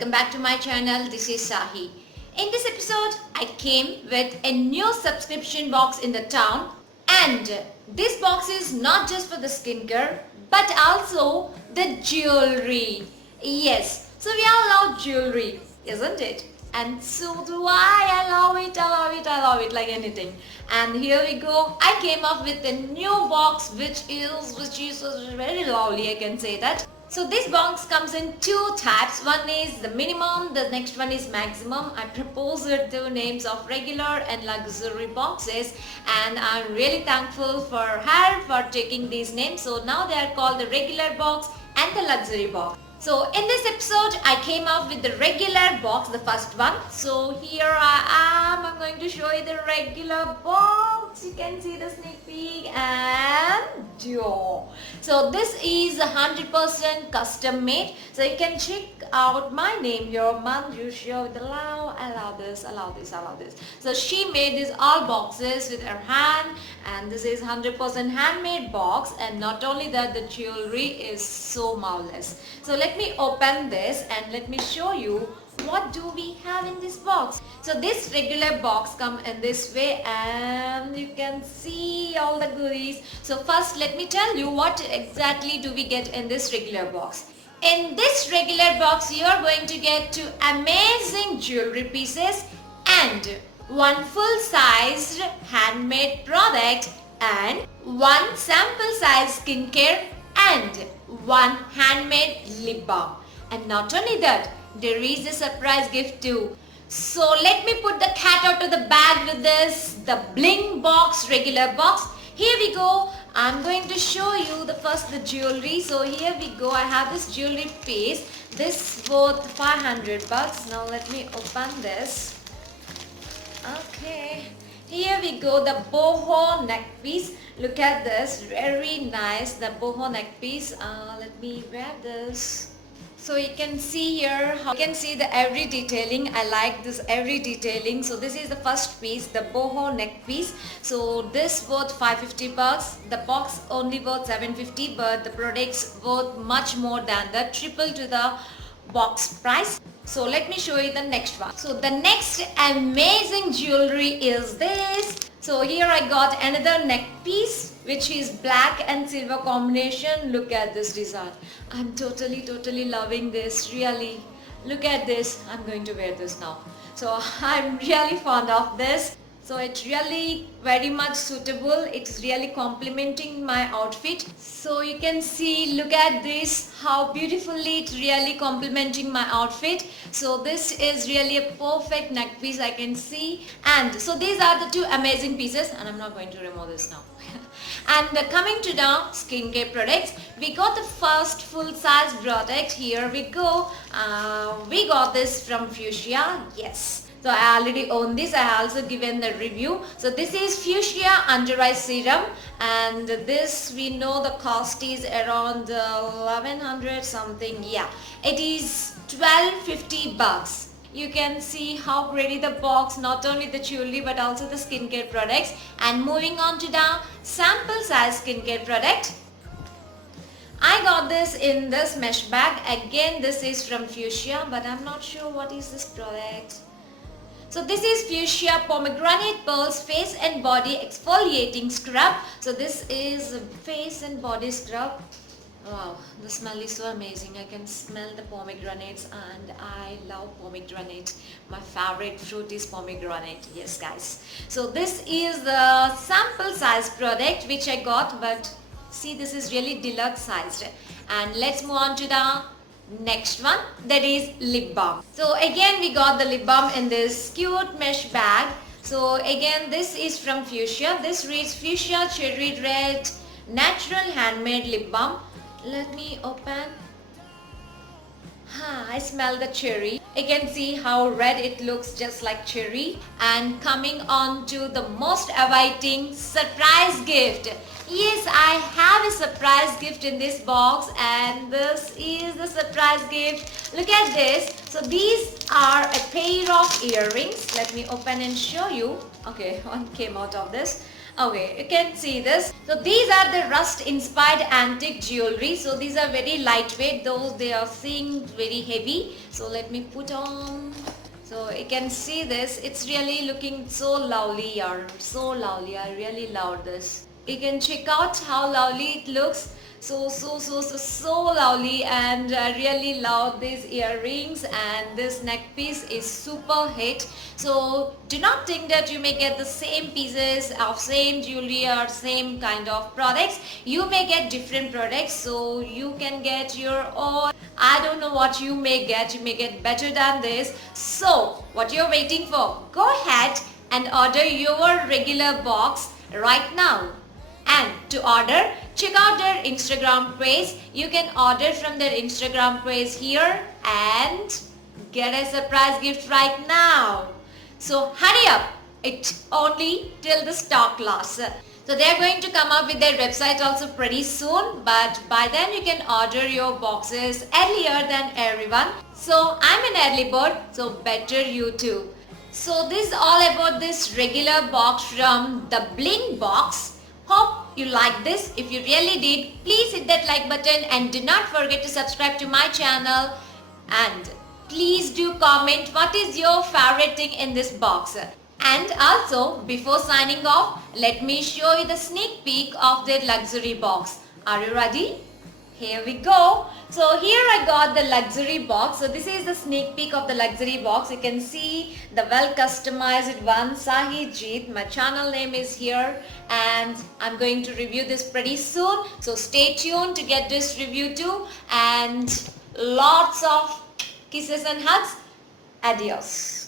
welcome back to my channel. This is Sahi. In this episode, I came with a new subscription box in the town, and this box is not just for the skincare but also the jewelry. Yes, so we all love jewelry, isn't it? And so do I. I love it like anything. And here we go. I came up with a new box which is very lovely, I can say that. So this box comes in two types. One is the minimum, the next one is maximum. I proposed the names of regular and luxury boxes, and I'm really thankful for her for taking these names. So now they are called the regular box and the luxury box. So in this episode, I came up with the regular box, the first one. So here I am. I'm going to show you the regular box. You can see the sneak peek and so this is 100% custom made. So you can check out my name, your month, you show the allow this. So she made these all boxes with her hand, and this is 100% handmade box. And not only that, the jewelry is so marvelous. So let me open this and let me show you what do we have in this box. So this regular box come in this way, and you can see all the goodies. So first let me tell you what exactly do we get in this regular box. In this regular box you are going to get two amazing jewelry pieces and one full-sized handmade product and one sample size skincare and one handmade lip balm. And not only that, there is a surprise gift too. So let me put the cat out of the bag with this, the bling box, regular box. Here we go. I'm going to show you the jewelry. So here we go. I have this jewelry piece. This worth 500 bucks. Now let me open this. Okay. Here we go, the boho neck piece. Look at this, very nice, the boho neck piece. Let me grab this. So you can see here, you can see the every detailing. I like this every detailing. So this is the first piece, the boho neck piece. So this worth 550 bucks. The box only worth 750, but the products worth much more than the triple to the box price. So let me show you the next one. So the next amazing jewelry is this. So here I got another neck piece which is black and silver combination. Look at this design. I'm totally loving this, really. Look at this. I'm going to wear this now. So I'm really fond of this. So it's really very much suitable. It's really complementing my outfit. So you can see, look at this, how beautifully it's really complementing my outfit. So this is really a perfect neck piece, I can see. And so these are the two amazing pieces, and I'm not going to remove this now. And coming to the skincare products, we got the first full-size product. Here we go. We got this from Fuchsia. Yes. So I already own this. I have also given the review. So this is Fuchsia Under Eye Serum, and this we know the cost is around 1100 something. Yeah, it is 1250 bucks. You can see how pretty the box, not only the jewelry but also the skincare products. And moving on to the sample size skincare product. I got this in this mesh bag. Again, this is from Fuchsia, but I'm not sure what is this product. So this is Fuchsia Pomegranate Pearls Face and Body Exfoliating Scrub. So this is a face and body scrub. Wow, the smell is so amazing. I can smell the pomegranates, and I love pomegranate. My favorite fruit is pomegranate. Yes guys. So this is the sample size product which I got, but see, this is really deluxe sized. And let's move on to the next one, that is lip balm. So again we got the lip balm in this cute mesh bag. So again this is from Fuchsia. This reads Fuchsia Cherry Red Natural Handmade Lip Balm. Let me open. I smell the cherry. You can see how red it looks, just like cherry. And coming on to the most awaiting surprise gift. Yes, I have a surprise gift in this box, and this is the surprise gift. Look at this. So these are a pair of earrings. Let me open and show you. Okay, one came out of this. Okay, you can see this. So these are the rust inspired antique jewelry. So these are very lightweight, though they are seeing very heavy. So let me put on. So you can see this. It's really looking so lovely, yaar. So lovely. I really love this. You can check out how lovely it looks. So lovely, and I really love these earrings, and this neck piece is super hit. So do not think that you may get the same pieces of same jewelry or same kind of products. You may get different products, so you can get your own. I don't know what you may get. You may get better than this. So what you're waiting for? Go ahead and order your regular box right now. And to order, check out their Instagram page. You can order from their Instagram page here and get a surprise gift right now. So hurry up, it's only till the stock lasts. So they are going to come up with their website also pretty soon, but by then you can order your boxes earlier than everyone. So I'm an early bird, so better you too. So this is all about this regular box from the Bling Box. Hope you like this. If you really did, please hit that like button and do not forget to subscribe to my channel, and please do comment what is your favorite thing in this box. And also, before signing off, let me show you the sneak peek of their luxury box. Are you ready? Here we go. So here I got the luxury box. So this is the sneak peek of the luxury box. You can see the well customized one, Sahi Jeet. My channel name is here and I'm going to review this pretty soon. So stay tuned to get this review too, and lots of kisses and hugs. Adios.